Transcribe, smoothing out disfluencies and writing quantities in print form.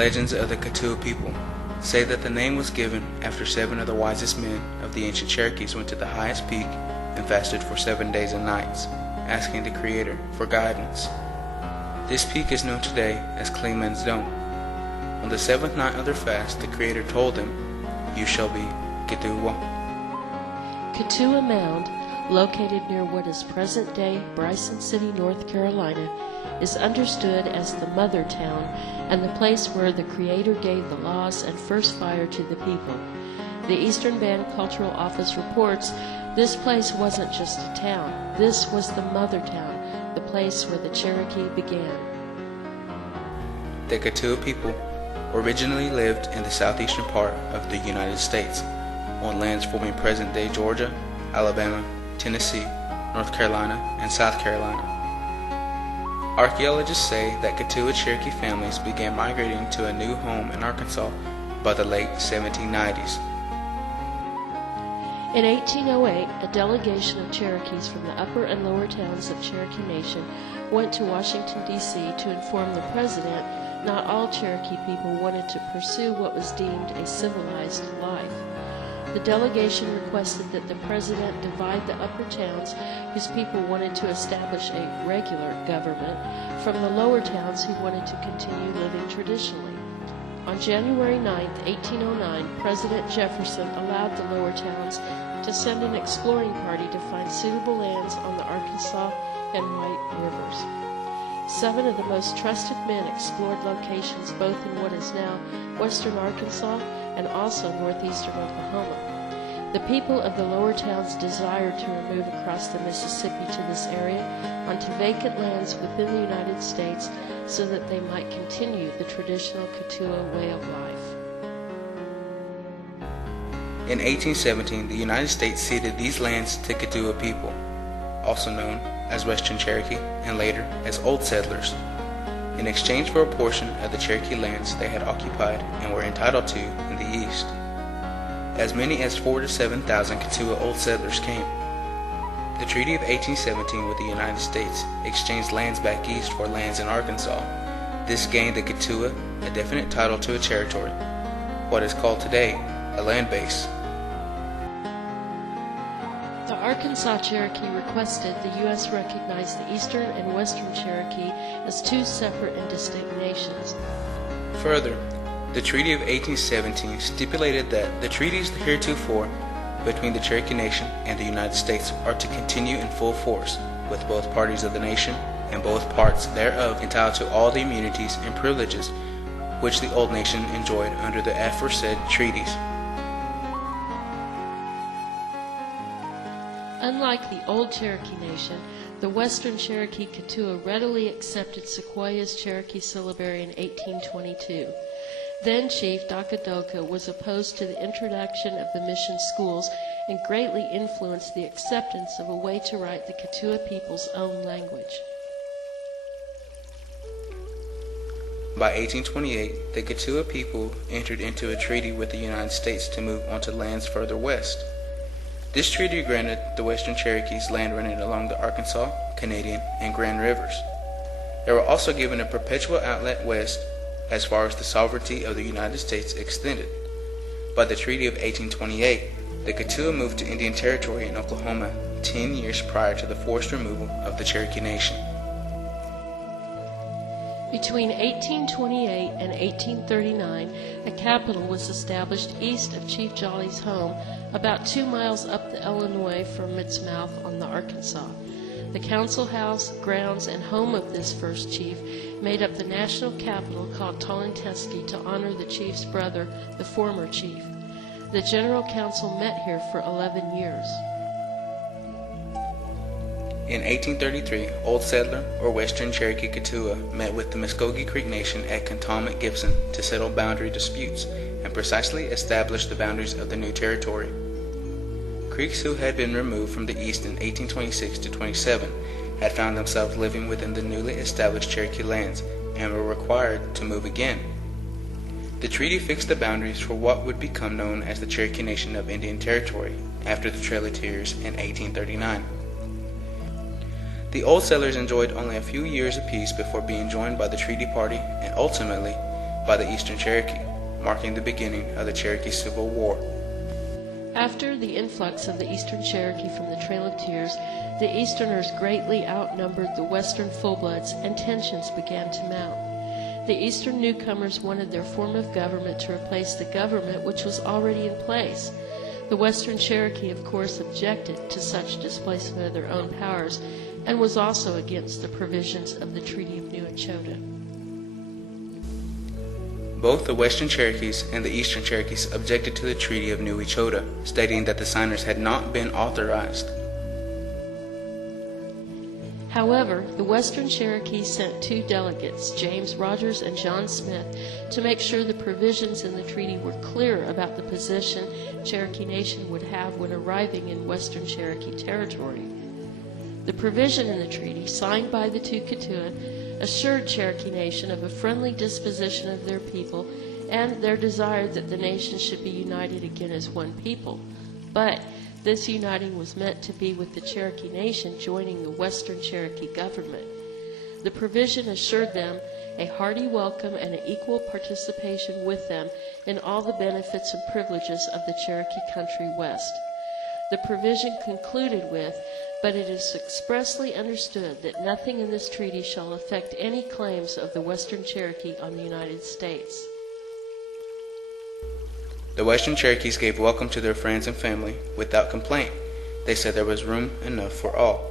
legends of the Katua people say that the name was given after 7 of the wisest men of the ancient Cherokees went to the highest peak and fasted for 7 days and nights, asking the Creator for guidance. This peak is known today as Cleanman's Dome. On the 7th night of their fast, the Creator told them, "You shall be Katua." Katua Mound, located near what is present-day Bryson City, North Carolina, is understood as the mother town and the place where the Creator gave the laws and first fire to the people. The Eastern Band Cultural Office reports this place wasn't just a town. This was the mother town, the place where the Cherokee began. The Katua people originally lived in the southeastern part of the United States, on lands forming present-day Georgia, Alabama, Tennessee, North Carolina, and South Carolina. Archaeologists say that Katua Cherokee families began migrating to a new home in Arkansas by the late 1790s. In 1808, a delegation of Cherokees from the upper and lower towns of Cherokee Nation went to Washington, D.C. to inform the President not all Cherokee people wanted to pursue what was deemed a civilized life. The delegation requested that the President divide the upper towns whose people wanted to establish a regular government from the lower towns who wanted to continue living traditionally. On January 9, 1809, President Jefferson allowed the lower towns to send an exploring party to find suitable lands on the Arkansas and White Rivers. 7 of the most trusted men explored locations both in what is now western Arkansas and also northeastern Oklahoma. The people of the lower towns desired to remove across the Mississippi to this area onto vacant lands within the United States so that they might continue the traditional Katua way of life. In 1817, the United States ceded these lands to Katua people, also known as Western Cherokee and later as Old Settlers, in exchange for a portion of the Cherokee lands they had occupied and were entitled to in the East. As many as 4,000 to 7,000 Katua Old Settlers came. The Treaty of 1817 with the United States exchanged lands back east for lands in Arkansas. This gained the Katua a definite title to a territory, what is called today a land base. The Arkansas Cherokee requested the U.S. recognize the Eastern and Western Cherokee as 2 separate and distinct nations. Further, the Treaty of 1817 stipulated that the treaties heretofore between the Cherokee Nation and the United States are to continue in full force, with both parties of the nation and both parts thereof entitled to all the immunities and privileges which the old nation enjoyed under the aforesaid treaties. Unlike the old Cherokee Nation, the Western Cherokee Katua readily accepted Sequoyah's Cherokee syllabary in 1822. Then Chief Dakadoka was opposed to the introduction of the mission schools and greatly influenced the acceptance of a way to write the Katua people's own language. By 1828, the Katua people entered into a treaty with the United States to move onto lands further west. This treaty granted the Western Cherokees land running along the Arkansas, Canadian, and Grand Rivers. They were also given a perpetual outlet west as far as the sovereignty of the United States extended. By the Treaty of 1828, the Katua moved to Indian Territory in Oklahoma 10 years prior to the forced removal of the Cherokee Nation. Between 1828 and 1839, a capital was established east of Chief Jolly's home, about 2 miles up the Illinois from its mouth on the Arkansas. The council house, grounds, and home of this first chief made up the national capital called Tolentesky to honor the chief's brother, the former chief. The General Council met here for 11 years. In 1833, Old Settler or Western Cherokee Katua met with the Muskogee Creek Nation at Cantonment-Gibson to settle boundary disputes and precisely establish the boundaries of the new territory. Creeks who had been removed from the east in 1826 to 27 had found themselves living within the newly established Cherokee lands and were required to move again. The treaty fixed the boundaries for what would become known as the Cherokee Nation of Indian Territory after the Trail of Tears in 1839. The Old Settlers enjoyed only a few years apiece before being joined by the treaty party and ultimately by the Eastern Cherokee, marking the beginning of the Cherokee Civil War. After the influx of the Eastern Cherokee from the Trail of Tears, the Easterners greatly outnumbered the Western full-bloods, and tensions began to mount. The Eastern newcomers wanted their form of government to replace the government which was already in place. The Western Cherokee, of course, objected to such displacement of their own powers, and was also against the provisions of the Treaty of New Echota. Both the Western Cherokees and the Eastern Cherokees objected to the Treaty of New Echota, stating that the signers had not been authorized. However, the Western Cherokee sent 2 delegates, James Rogers and John Smith, to make sure the provisions in the treaty were clear about the position Cherokee Nation would have when arriving in Western Cherokee territory. The provision in the treaty, signed by the 2 Keetoowah, assured Cherokee Nation of a friendly disposition of their people and their desire that the nation should be united again as one people. But this uniting was meant to be with the Cherokee Nation joining the Western Cherokee government. The provision assured them a hearty welcome and an equal participation with them in all the benefits and privileges of the Cherokee Country West. The provision concluded with, "But it is expressly understood that nothing in this treaty shall affect any claims of the Western Cherokee on the United States." The Western Cherokees gave welcome to their friends and family without complaint. They said there was room enough for all.